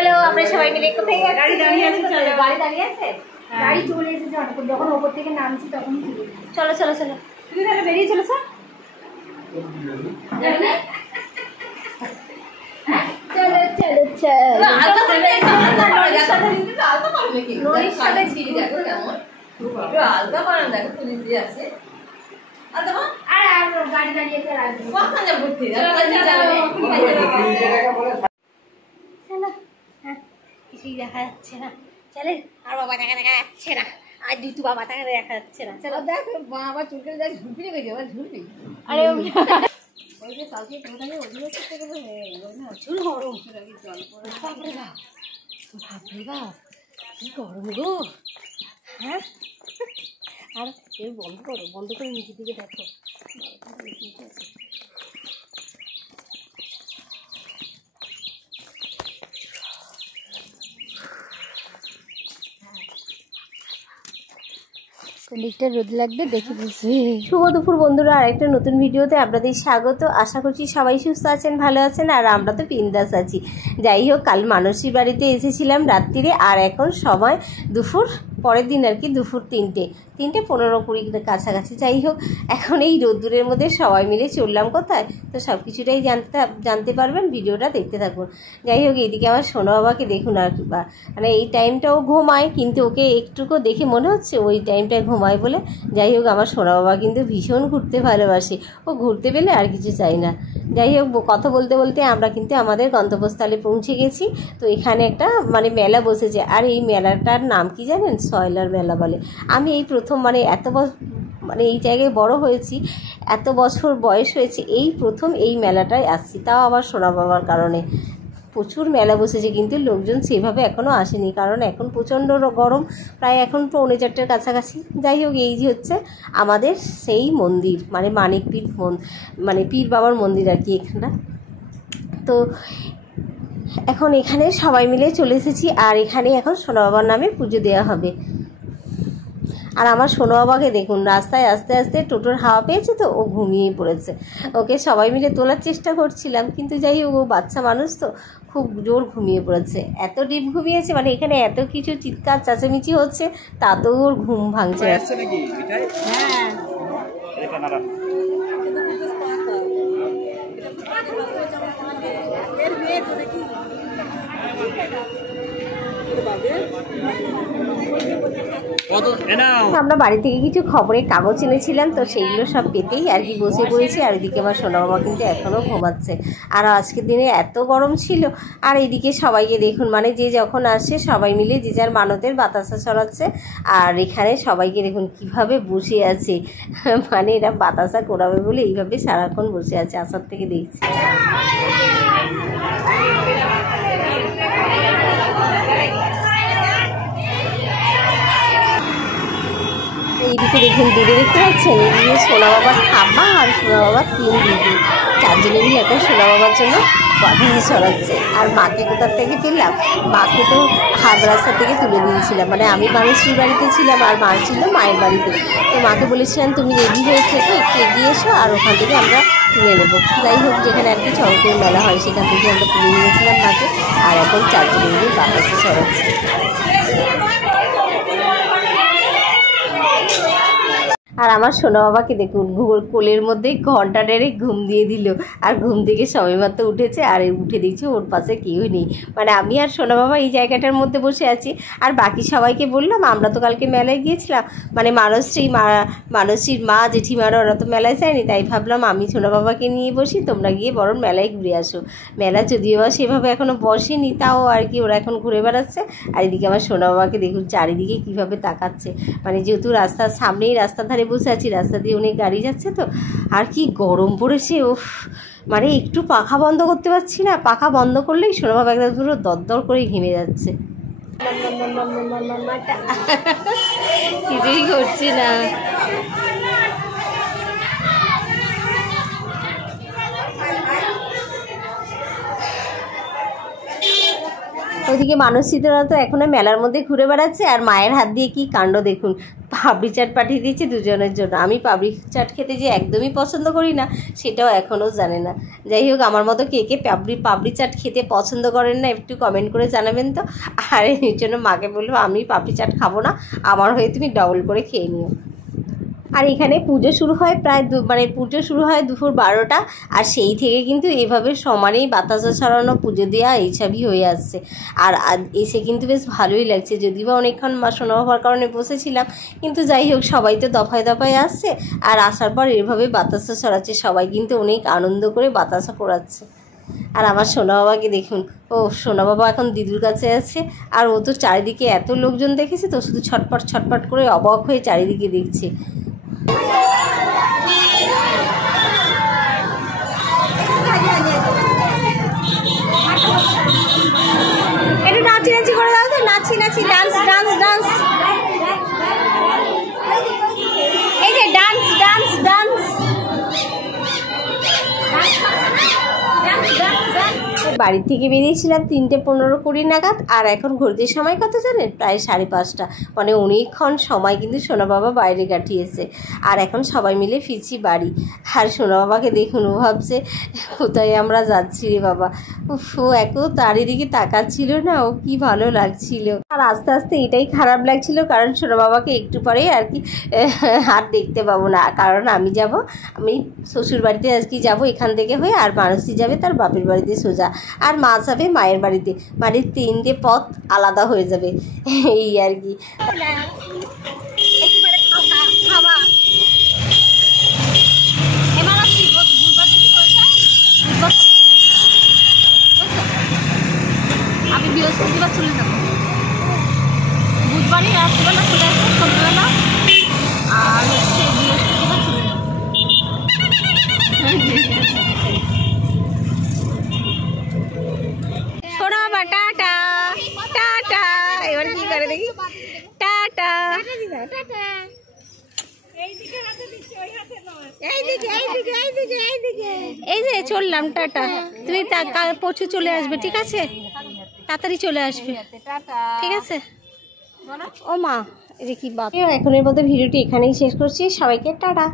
চলো আমরা সবাই মিলে কোথায় গাড়ি দাঁড়িয়ে আছে, চলো। গাড়ি দাঁড়িয়ে আছে, গাড়ি চলে এসেছে অনেকক্ষণ, যখন ওপর থেকে নামছি তখন চলো চলো চলো। তুমি তাহলে বেরিয়ে চলেছো? চলো চলো চলো। নদীর সাথে ছিড়ি দেখো কেমন আলগা বানান দেখো পুলিশ দিয়ে আছে। আর গাড়ি দাঁড়িয়েছে আর আসবে। কখন যাবো ঘুরতে? চলো। কিছুই দেখা যাচ্ছে না, চলে। আর বাবা দেখা যাচ্ছে না, আর দুটো বাবা দেখা যাচ্ছে না। চলো দেখ বাবা চুলকে দেখ ঝুলপি রেখেছে, আবার ঝুলপি। আরে ওই যে কালকে কোথায় ওগুলো করতে গেলে প্রচুর গরম। বাপরে বাপ, বাপরে বাপ, কি গরম গো। হ্যাঁ, আর এই বন্ধ করো, বন্ধ করে নিচের দিকে দেখো। দিকটা রোদ লাগবে দেখে বুঝবে। শুভ দুপুর বন্ধুরা, আরেকটা নতুন ভিডিওতে আপনাদের স্বাগত। আশা করছি সবাই সুস্থ আছেন, ভালো আছেন, আর আমরা তো বিন্দাস আছি। যাই হোক, কাল মানসীর বাড়িতে এসেছিলাম রাত্রিরে, আর এখন সময় দুপুর পরের দিন আর কি, দুপুর 3টে 15-20 কাছাকাছি। যাই হোক, এখন এই রোদ্দুরের মধ্যে সবাই মিলে চললাম কোথায়, তো সব কিছুটাই জানতে পারবেন, ভিডিওটা দেখতে থাকুন। যাই হোক, এইদিকে আমার সোনা বাবাকে দেখুন, আর মানে এই টাইমটাও ঘুমায়, কিন্তু ওকে একটুকু দেখে মনে হচ্ছে ওই টাইমটায় ঘুমায় বলে। যাই হোক, আমার সোনা বাবা কিন্তু ভীষণ ঘুরতে ভালোবাসে, ও ঘুরতে পেলে আর কিছু চাই না। যাই হোক, কথা বলতে বলতে আমরা কিন্তু আমাদের গন্তব্যস্থলে পৌঁছে গেছি। তো এখানে একটা মানে মেলা বসেছে, আর এই মেলাটার নাম কি জানেন? সয়লার মেলা বলে। আমি এই প্রথম মানে মানে এই জায়গায় বড় হয়েছি, এত বছর বয়স হয়েছে, এই প্রথম এই মেলাটায় আসছি, তাও আবার সোনা বাবার কারণে। প্রচুর মেলা বসেছে, কিন্তু লোকজন সেভাবে এখনও আসেনি, কারণ এখন প্রচণ্ড গরম, প্রায় এখন 4:45 কাছাকাছি। যাই হোক, এই যে হচ্ছে আমাদের সেই মন্দির, মানে মানিক পীর মানে পীর বাবার মন্দির আর কি এখানটা। তো এখন এখানে সবাই মিলে চলে এসেছি, আর এখানে এখন সোনা বাবার নামে পুজো দেওয়া হবে। আর আমার সোনা বাবাকে দেখুন, রাস্তায় আস্তে আস্তে টোটোর হাওয়া পেয়েছে তো ও ঘুমিয়েই পড়েছে। ওকে সবাই মিলে তোলার চেষ্টা করছিলাম, কিন্তু যাই হোক, ও বাচ্চা মানুষ তো খুব জোর ঘুমিয়ে পড়েছে, এত ডিপ ঘুমিয়েছে, মানে এখানে এত কিছু চিৎকার চেঁচামেচি হচ্ছে, তাতেও ওর ঘুম ভাঙছে। আমরা বাড়ি থেকে কিছু খবরের কাগজ এনেছিলাম, তো সেইগুলো সব পেতেই আর কি বসে পড়েছি। আর এদিকে আমার সোনা বাবা কিন্তু এখনও ঘুমাচ্ছে, আর আজকের দিনে এত গরম ছিল। আর এইদিকে সবাইকে দেখুন, মানে যে যখন আসছে সবাই মিলে যে যার মানতের বাতাসা ছড়াচ্ছে, আর এখানে সবাইকে দেখুন কিভাবে বসে আছে, মানে এরা বাতাসা করাবে বলে এইভাবে সারাক্ষণ বসে আছে, আসার থেকে দেখছি। এইদিকে দেখুন, দূরে দেখতে পাচ্ছেন, এইদিকে সোনা বাবার ঠাম্মা আর সোনা বাবার 3 দিদি, 4 জনে মিলে এখন সোনা বাবার জন্য বাতাসা ছড়াচ্ছে। আর মাকে কোথার থেকে পেলাম? মাকে তো হাত রাস্তা থেকে তুলে দিয়েছিলাম, মানে আমি মানুষের বাড়িতে ছিলাম আর মা ছিল মায়ের বাড়িতে। তো মাকে বলেছিলাম তুমি রেডি হয়ে থেকে একটু এগিয়ে এসো, আর ওখান থেকে আমরা তুলে নেবো। যাই হোক, যেখানে আর কি চড়কের মেলা হয় সেখান থেকে আমরা তুলে নিয়েছিলাম মাকে, আর এখন 4 জনে মিলে বাতাসা ছড়াচ্ছে। আর আমার সোনা বাবাকে দেখুন, কোলের মধ্যে ঘন্টা ডেরে ঘুম দিয়ে দিল, আর ঘুম থেকে সবাই মাত্র উঠেছে, আর উঠে দেখছি ওর পাশে কেউ নেই, মানে আমি আর সোনা বাবা এই জায়গাটার মধ্যে বসে আছি। আর বাকি সবাইকে বললাম আমরা তো কালকে মেলায় গিয়েছিলাম, মানে মানসীর মা জেঠিমারা ওরা তো মেলায় যায়নি, তাই ভাবলাম আমি সোনা বাবাকে নিয়ে বসি, তোমরা গিয়ে বরং মেলায় ঘুরে আসো। মেলা যদিও বা সেভাবে এখনও বসেনি, তাও আর কি ওরা এখন ঘুরে বেড়াচ্ছে। আর এদিকে আমার সোনা বাবাকে দেখুন চারিদিকে কীভাবে তাকাচ্ছে, মানে যেহেতু রাস্তার সামনেই রাস্তার ধারে বসে আছি, রাস্তা দিয়ে অনেক গাড়ি যাচ্ছে তো, আর কি গরম পড়েছে উফ, মানে একটু পাখা বন্ধ করতে পারছি না, পাখা বন্ধ করলেই সোনা বাবা একদম পুরো দরদর করে ঘেমে যাচ্ছে, কিছুই করছি না। ওইদিকে মানসীরা তো এখনো মেলার মধ্যে ঘুরে বেড়াচ্ছে, আর মায়ের হাত দিয়ে কি কাণ্ড দেখুন, পাপড়ি চাট পাঠিয়ে দিয়েছে দুজনের জন্য। আমি পাপড়ি চাট খেতে যে একদমই পছন্দ করি না সেটাও এখনও জানে না। যাই হোক, আমার মতো কে কে পাপড়ি চাট খেতে পছন্দ করেন না একটু কমেন্ট করে জানাবেন তো। আর এর জন্য মাকে বলবো আমি পাপড়ি চাট খাবো না, আমার হয়ে তুমি ডবল করে খেয়ে নিও। আর এখানে পুজো শুরু হয় প্রায় পুজো শুরু হয় দুপুর 12টা। আর সেই থেকে কিন্তু এভাবে সমানেই বাতাসা ছড়ানো, পুজো দেওয়া এইসবই হয়ে আসছে। আর এসে কিন্তু বেশ ভালোই লাগছে, যদিও বা অনেকক্ষণ শোনা হওয়ার কারণে বসেছিলাম, কিন্তু যাই হোক সবাই তো দফায় দফায় আসছে। আর আসার পর এভাবে বাতাসা ছড়াচ্ছে, সবাই কিন্তু অনেক আনন্দ করে বাতাসা করাচ্ছে। আর আমার সোনা বাবাকে দেখুন, ও সোনা বাবা এখন দিদুর কাছে আছে। আর ও তো চারিদিকে এত লোকজন দেখেছে তো শুধু ছটপট ছটপট করে অবাক হয়ে চারিদিকে দেখছে। একটু নাচি নাচি করে দাও তো, নাচি নাচি, ডান্স ডান্স ডান্স, এই যে ডান্স ডান্স ডান্স। বাড়ি থেকে বেরিয়েছিলাম 3:15-20 নাগাদ। আর এখন ঘুরতে সময় কত জানেন? প্রায় 5:30। মানে অনেকক্ষণ সময় কিন্তু সোনা বাবা বাইরে কাটিয়েছে। আর এখন সবাই মিলে ফিরছি বাড়ি। আর সোনা বাবাকে দেখুন, ও ভাবছে কোথায় আমরা যাচ্ছি রে বাবা। ও এত চারিদিকে তাকাচ্ছিল না, ও কি ভালো লাগছিল। আর আস্তে আস্তে এটাই খারাপ লাগছিল, কারণ সোনা বাবাকে একটু পরেই আর কি আর দেখতে পাবো না। কারণ আমি শ্বশুর বাড়িতে আজকে যাবো এখান থেকে হয়ে, আর মানসী যাবে তার বাপের বাড়িতে সোজা, আর মা যাবে মায়ের বাড়িতে। বাড়ির 3টে পথ আলাদা হয়ে যাবে, এই আর কি। আমি বৃহস্পতিবার চলে যাবো, বুধবারই রাত্রিবেলা চলে আসবো সন্ধ্যাবেলা, আর হচ্ছে বৃহস্পতিবার চলে যাবো। সোনা বাবা টাটা টাটা, এবার কি করে দেখি, টাটা। এই যে চললাম, টাটা। তুমি পরশু চলে আসবে, ঠিক আছে? তাড়াতাড়ি চলে আসবে, ঠিক আছে? ও মা, এই যে কি বাপ। এখনের মতো ভিডিওটি এখানেই শেষ করছি, সবাইকে টাটা।